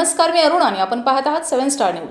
नमस्कार मी अरुण आणि आपण पाहत आहात seven star news.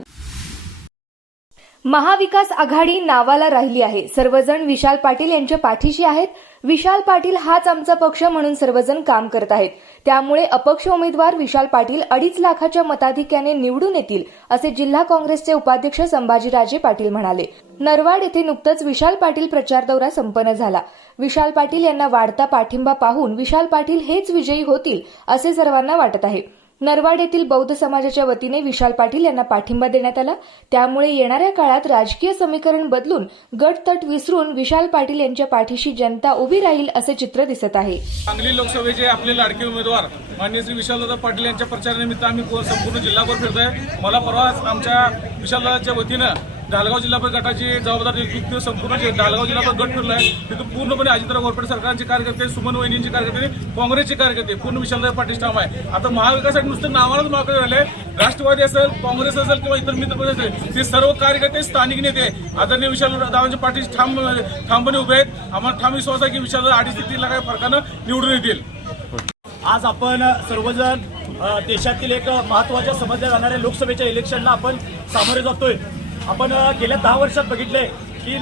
Mahavikas Aghadi नावाला राहिली आहे. सर्वजण विशाल पाटील यांच्या पाठीशी आहेत. विशाल पाटील हाच आमचा पक्ष म्हणून सर्वजण काम करत आहेत. त्यामुळे अपक्ष उमेदवार विशाल पाटील अडीच लाखाच्या मताधिक्याने निवडून येतील असे जिल्हा काँग्रेसचे उपाध्यक्ष संभाजीराजे पाटील म्हणाले. नरवाड येथे नुकतंच विशाल पाटील प्रचार दौरा संपन्न झाला. विशाल पाटील यांना वाढता पाठिंबा पाहून विशाल पाटील हेच विजयी होतील असे सर्वांना वाटत आहे. नरवाड येथील बौद्ध समाजाच्या वतीने विशाल पाटील यांना पाठिंबा देण्यात आला. त्यामुळे येणाऱ्या काळात राजकीय समीकरण बदलून गटतट विसरून विशाल पाटील यांच्या पाठीशी जनता उभी राहील असे चित्र दिसत आहे. सांगली लोकसभेचे आपले लाडके उमेदवार माननीय श्री विशालदादा पाटील यांच्या प्रचारानिमित्त आम्ही संपूर्ण जिल्हाभर फिरतोय. मला परवा आमच्या विशालदादाच्या वतीनं डालगाव जिल्हा गटाची जबाबदारी युक्त संपूर्ण जे डालगाव जिल्हा गट फिरलाय तिथं पूर्णपणे अजितराव गोरपडे सरकारचे कार्यकर्ते सुमन वहिनींचे कार्यकर्ते काँग्रेसचे कार्यकर्ते पूर्ण विशालदादा पाटील ठाम आहे. आता महाविकासाठी नुसतं नावालाच मागं झाले राष्ट्रवादी असेल काँग्रेस असेल किंवा इतर मित्र असेल ते सर्व कार्यकर्ते स्थानिक नेते आदरणीय विशालदादांच्या पाठीशी ठाम ठामपणे उभे आहेत. आम्हाला ठाम विश्वास आहे की विशाल अडीच ते तीन लाख फरकानं निवडून येतील. आज आपण सर्वजण देशातील एक महत्त्वाच्या समजल्या जाणाऱ्या लोकसभेच्या इलेक्शनला आपण सामोरे जातोय. आपण गेल्या दहा वर्षात बघितले की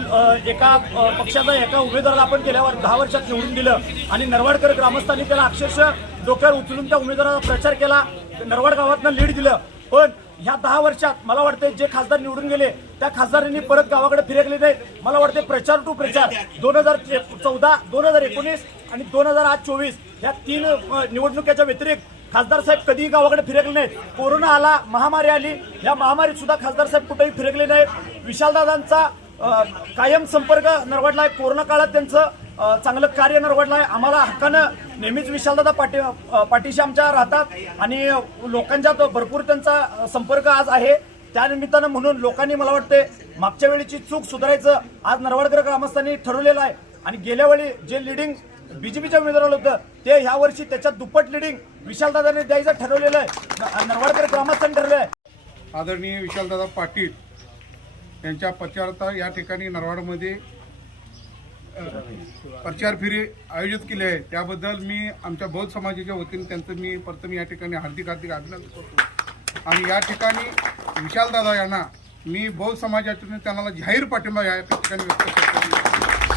एका पक्षाचा एका उमेदवाराला आपण गेल्यावर दहा वर्षात निवडून दिलं आणि नरवाडकर ग्रामस्थांनी त्याला अक्षरशः डोक्यावर उचलून त्या उमेदवाराचा प्रचार केला नरवाड गावातनं लीड दिलं. पण ह्या दहा वर्षात मला वाटते जे खासदार निवडून गेले त्या खासदारांनी परत गावाकडे फिरकले नाहीत. मला वाटते प्रचार टू प्रचार दोन हजार चौदा दोन हजार एकोणीस आणि दोन हजार आज चोवीस ह्या तीन निवडणुकीच्या व्यतिरिक्त खासदार साहेब कधीही गावाकडे फिरकले नाहीत. कोरोना आला महामारी आली या महामारीत सुद्धा खासदार साहेब कुठेही फिरकले नाहीत. विशालदादांचा कायम संपर्क नरवडला आहे. कोरोना काळात त्यांचं चांगलं कार्य नरवडलं आहे. आम्हाला हक्कानं नेहमीच विशालदादा पाटी पाठीशी आमच्या राहतात. आणि लोकांच्यात भरपूर त्यांचा संपर्क आज आहे. त्यानिमित्तानं म्हणून लोकांनी मला वाटते मागच्या वेळीची चूक सुधारायचं आज नरवाडकर ग्रामस्थांनी ठरवलेलं आहे. आणि गेल्या वेळी जे लिडिंग बीजेपीच्या उमेदवाराला होतं. ते ह्या वर्षी त्याच्यात दुप्पट लिडिंग विशालदादांनी द्यायचं ठरवलेलं आहे. नरवाडकर ग्रामस्थांनी ठरवलं आहे आदरणीय विशालदादा पाटील यांच्या प्रचारार्थ या ठिकाणी नरवाडमध्ये प्रचार फेरी आयोजित केली आहे. त्याबद्दल मी आमच्या बौद्ध समाजाच्या वतीने त्यांचं मी प्रथम या ठिकाणी हार्दिक हार्दिक अभिनंदन करतो. आणि या ठिकाणी विशालदादा यांना मी बौद्ध समाजातून त्यांना जाहीर पाठिंबा या ठिकाणी व्यक्त करतो.